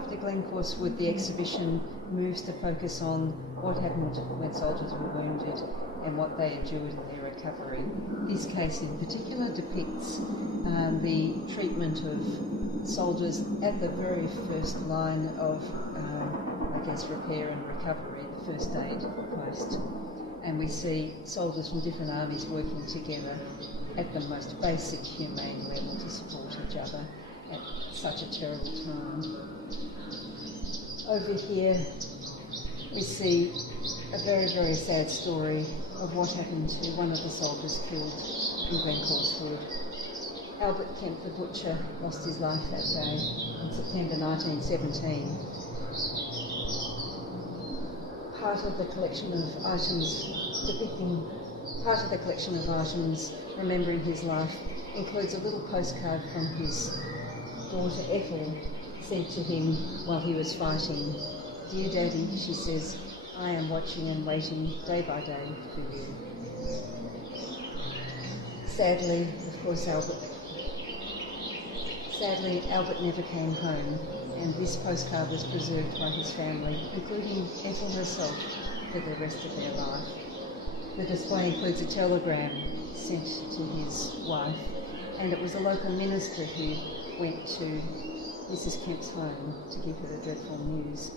after Glencorse Wood, the exhibition moves to focus on what happened when soldiers were wounded and what they endured in their recovery. This case in particular depicts the treatment of soldiers at the very first line of, repair and recovery, the first aid post. And we see soldiers from different armies working together at the most basic humane level to support each other at such a terrible time. Over here we see a very, very sad story of what happened to one of the soldiers killed in Glencorse Wood. Albert Kemp the butcher lost his life that day in September 1917. Part of the collection of items remembering his life includes a little postcard from his daughter Ethel, sent to him while he was fighting. "Dear Daddy," she says, "I am watching and waiting day by day for you." Sadly, Albert never came home, and this postcard was preserved by his family, including Ethel herself, for the rest of their life. The display includes a telegram sent to his wife, and it was a local minister who went to Mrs. Kemp's home to give her the dreadful news.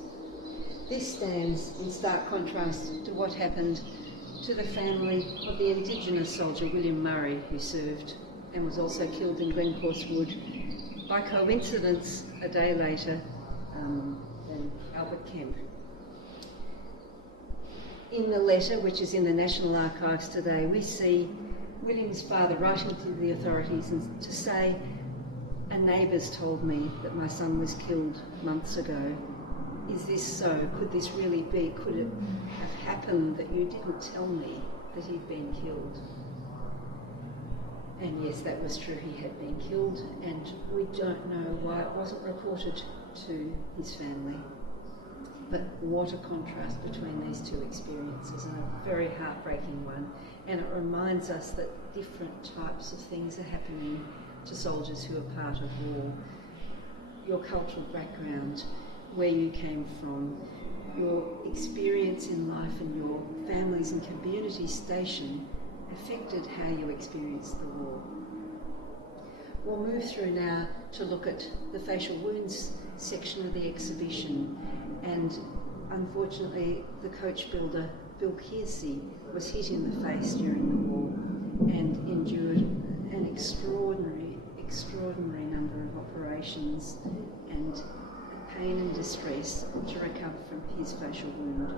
This stands in stark contrast to what happened to the family of the Indigenous soldier William Murray, who served and was also killed in Glencorse Wood by coincidence a day later than Albert Kemp. In the letter, which is in the National Archives today, we see William's father writing to the authorities and to say, "A neighbour's told me that my son was killed months ago. Is this so? Could this really be? Could it have happened that you didn't tell me that he'd been killed?" And yes, that was true, he had been killed, and we don't know why it wasn't reported to his family. But what a contrast between these two experiences, and a very heartbreaking one. And it reminds us that different types of things are happening to soldiers who are part of war. Your cultural background, where you came from, your experience in life and your families and community station affected how you experienced the war. We'll move through now to look at the facial wounds section of the exhibition, and unfortunately the coach builder Bill Kearsey was hit in the face during the war and endured an extraordinary number of operations and pain and distress to recover from his facial wound.